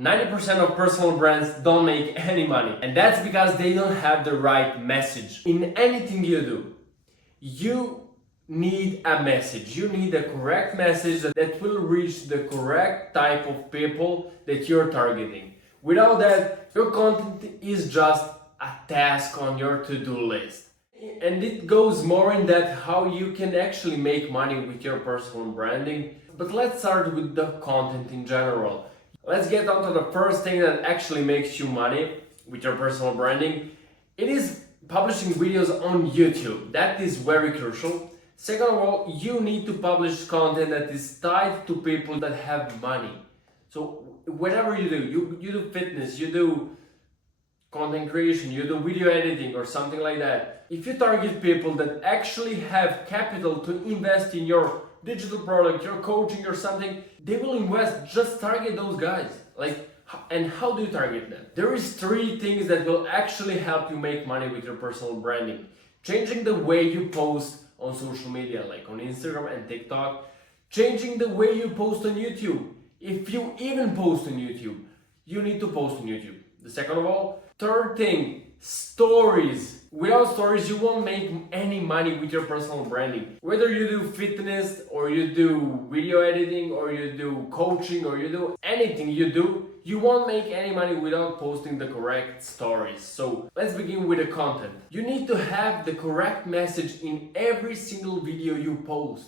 90% of personal brands don't make any money, and that's because they don't have the right message. In anything you do, you need a message. You need a correct message that will reach the correct type of people that you're targeting. Without that, your content is just a task on your to-do list. And it goes more in depth how you can actually make money with your personal branding. But let's start with the content in general. Let's get on to the first thing that actually makes you money with your personal branding. It is publishing videos on YouTube. That is very crucial. Second of all, you need to publish content that is tied to people that have money. So whatever you do, you do fitness, you do content creation, you do video editing or something like that. If you target people that actually have capital to invest in your digital product, your coaching or something, they will invest. Just target those guys. And how do you target them? There is 3 things that will actually help you make money with your personal branding. Changing the way you post on social media, like on Instagram and TikTok. Changing the way you post on YouTube. If you even post on YouTube, you need to post on YouTube. The second of all, third thing, stories. Without stories, you won't make any money with your personal branding. Whether you do fitness or you do video editing or you do coaching or you do anything you do, you won't make any money without posting the correct stories. So let's begin with the content. You need to have the correct message in every single video you post.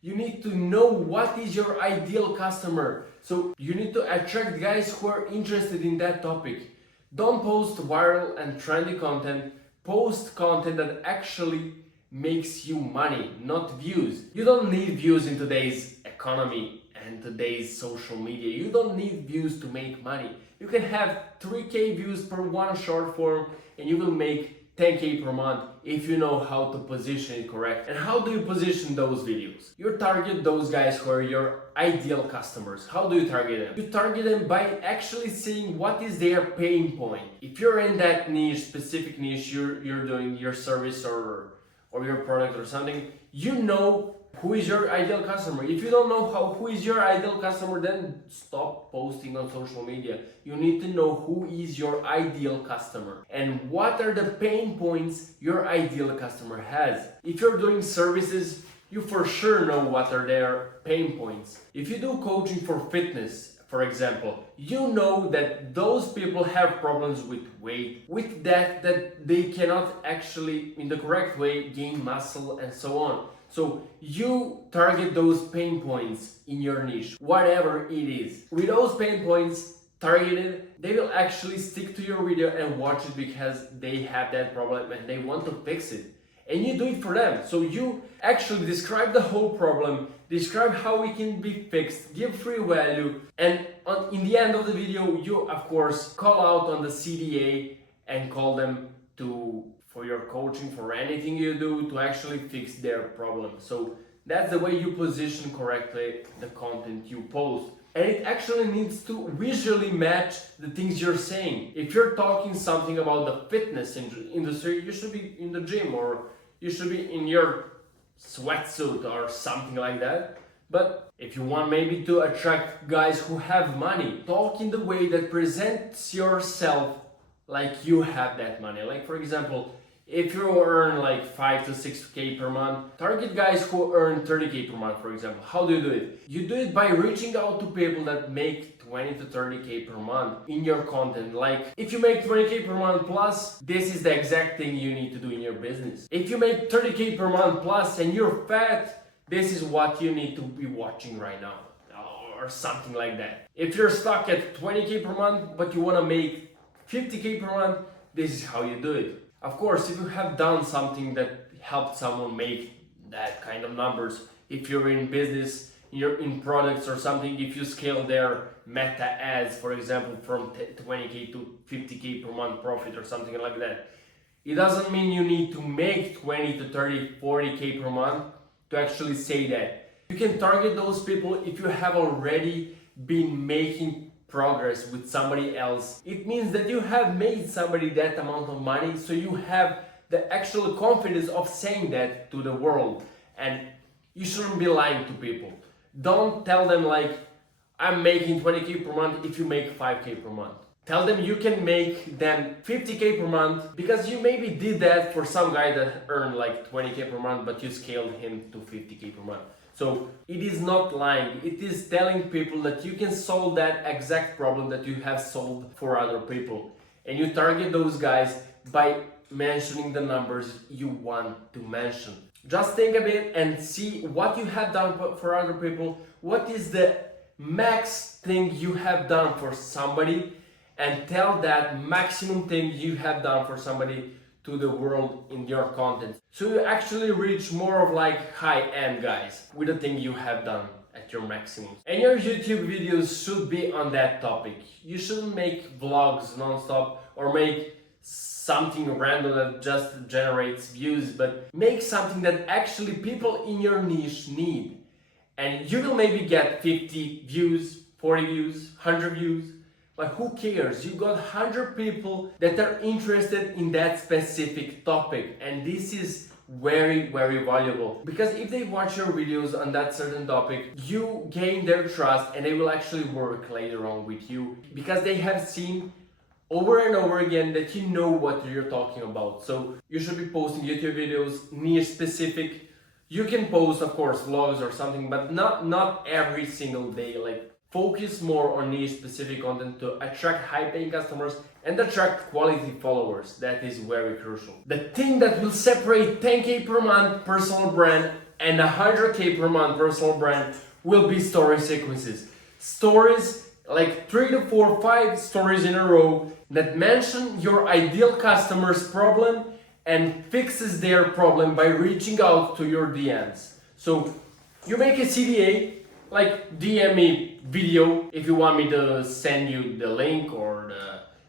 You need to know what is your ideal customer. So you need to attract guys who are interested in that topic. Don't post viral and trendy content. Post content that actually makes you money, not views. You don't need views in today's economy and today's social media. You don't need views to make money. You can have 3K views per one short form and you will make 10K per month if you know how to position it correct. And how do you position those videos? You target those guys who are your ideal customers. How do you target them? You target them by actually seeing what is their pain point. If you're in that niche, specific niche, you're doing your service or your product or something, you know who is your ideal customer. If you don't know who is your ideal customer, then stop posting on social media. You need to know who is your ideal customer and what are the pain points your ideal customer has. If you're doing services, you for sure know what are their pain points. If you do coaching for fitness, for example, you know that those people have problems with weight, with that they cannot actually in the correct way gain muscle and so on. So you target those pain points in your niche, whatever it is. With those pain points targeted, they will actually stick to your video and watch it because they have that problem and they want to fix it. And you do it for them. So you actually describe the whole problem, describe how it can be fixed, give free value, and in the end of the video, you of course call out on the CDA and call them for your coaching, for anything you do to actually fix their problem. So that's the way you position correctly the content you post. And it actually needs to visually match the things you're saying. If you're talking something about the fitness industry, you should be in the gym or you should be in your sweatsuit or something like that. But if you want maybe to attract guys who have money, talk in the way that presents yourself like you have that money. Like for example, if you earn like 5 to 6K per month, target guys who earn 30K per month, for example. How do you do it? You do it by reaching out to people that make 20 to 30K per month in your content. Like if you make 20K per month plus, this is the exact thing you need to do in your business. If you make 30K per month plus and you're fat, this is what you need to be watching right now or something like that. If you're stuck at 20K per month but you want to make 50K per month, this is how you do it. Of course, if you have done something that helped someone make that kind of numbers, if you're in business, you're in products or something, if you scale their meta ads, for example, from 20K to 50K per month profit or something like that, it doesn't mean you need to make 20 to 30, 40K per month to actually say that. You can target those people if you have already been making progress with somebody else. It means that you have made somebody that amount of money, so you have the actual confidence of saying that to the world. And you shouldn't be lying to people. Don't tell them like, I'm making 20k per month if you make 5k per month. Tell them you can make them 50k per month because you maybe did that for some guy that earned like 20k per month, but you scaled him to 50k per month. So it is not lying, it is telling people that you can solve that exact problem that you have solved for other people. And you target those guys by mentioning the numbers you want to mention. Just think a bit and see what you have done for other people, what is the max thing you have done for somebody, and tell that maximum thing you have done for somebody to the world in your content. So you actually reach more of like high-end guys with the thing you have done at your maximum. And your YouTube videos should be on that topic. You shouldn't make vlogs non-stop or make something random that just generates views, but make something that actually people in your niche need. And you will maybe get 50 views, 40 views, 100 views, but who cares? You got 100 people that are interested in that specific topic, and this is very, very valuable, because if they watch your videos on that certain topic, you gain their trust and they will actually work later on with you because they have seen over and over again that you know what you're talking about. So you should be posting YouTube videos niche specific. You can post, of course, vlogs or something, but not every single day. Like, focus more on niche specific content to attract high paying customers and attract quality followers. That is very crucial. The thing that will separate 10k per month personal brand and 100k per month personal brand will be story sequences. Stories like 3 to 4, 5 stories in a row that mention your ideal customer's problem and fixes their problem by reaching out to your DMs. So you make a CDA, like DM me video if you want me to send you the link, or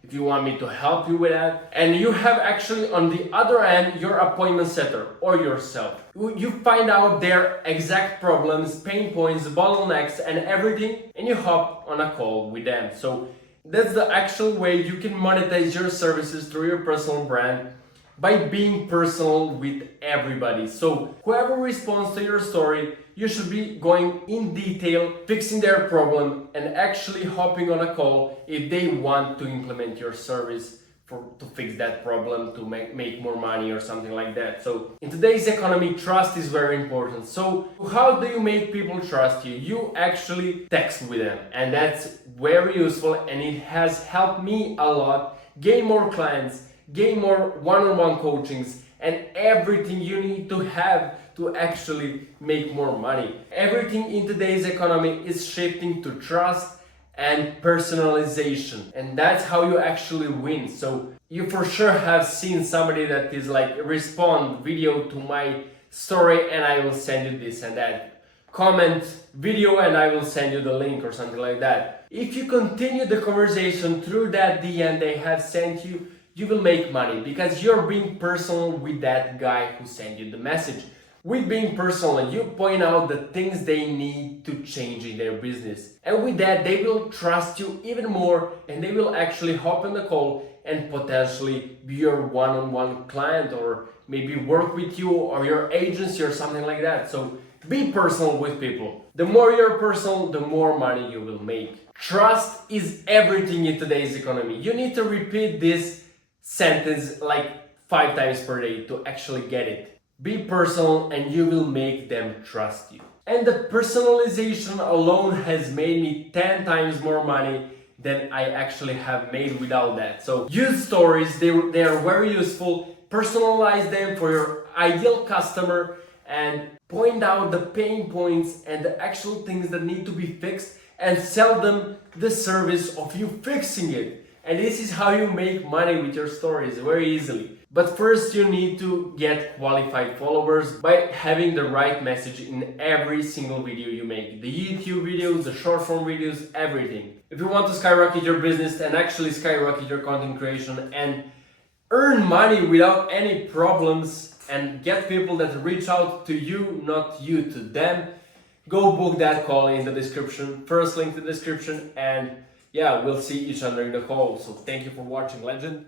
if you want me to help you with that. And you have actually on the other end your appointment setter or yourself. You find out their exact problems, pain points, bottlenecks and everything, and you hop on a call with them. So that's the actual way you can monetize your services through your personal brand, by being personal with everybody. So whoever responds to your story, you should be going in detail, fixing their problem, and actually hopping on a call if they want to implement your service to fix that problem, to make more money or something like that. So in today's economy, trust is very important. So how do you make people trust you? You actually text with them, and that's very useful, and it has helped me a lot gain more clients, gain more one-on-one coachings, and everything you need to have to actually make more money. Everything in today's economy is shifting to trust and personalization, and that's how you actually win. So you for sure have seen somebody that is like, respond video to my story and I will send you this and that, comment video and I will send you the link or something like that. If you continue the conversation through that DM they have sent you, you will make money because you're being personal with that guy who sent you the message. With being personal, you point out the things they need to change in their business. And with that, they will trust you even more, and they will actually hop on the call and potentially be your one-on-one client, or maybe work with you or your agency or something like that. So be personal with people. The more you're personal, the more money you will make. Trust is everything in today's economy. You need to repeat this sentence like 5 times per day to actually get it. Be personal and you will make them trust you. And the personalization alone has made me 10 times more money than I actually have made without that. So use stories, they are very useful. Personalize them for your ideal customer and point out the pain points and the actual things that need to be fixed, and sell them the service of you fixing it. And this is how you make money with your stories very easily. But first you need to get qualified followers by having the right message in every single video you make. The YouTube videos, the short form videos, everything. If you want to skyrocket your business and actually skyrocket your content creation and earn money without any problems and get people that reach out to you, not you to them, go book that call in the description. First link in the description, and yeah, we'll see each other in the call. So thank you for watching, legend.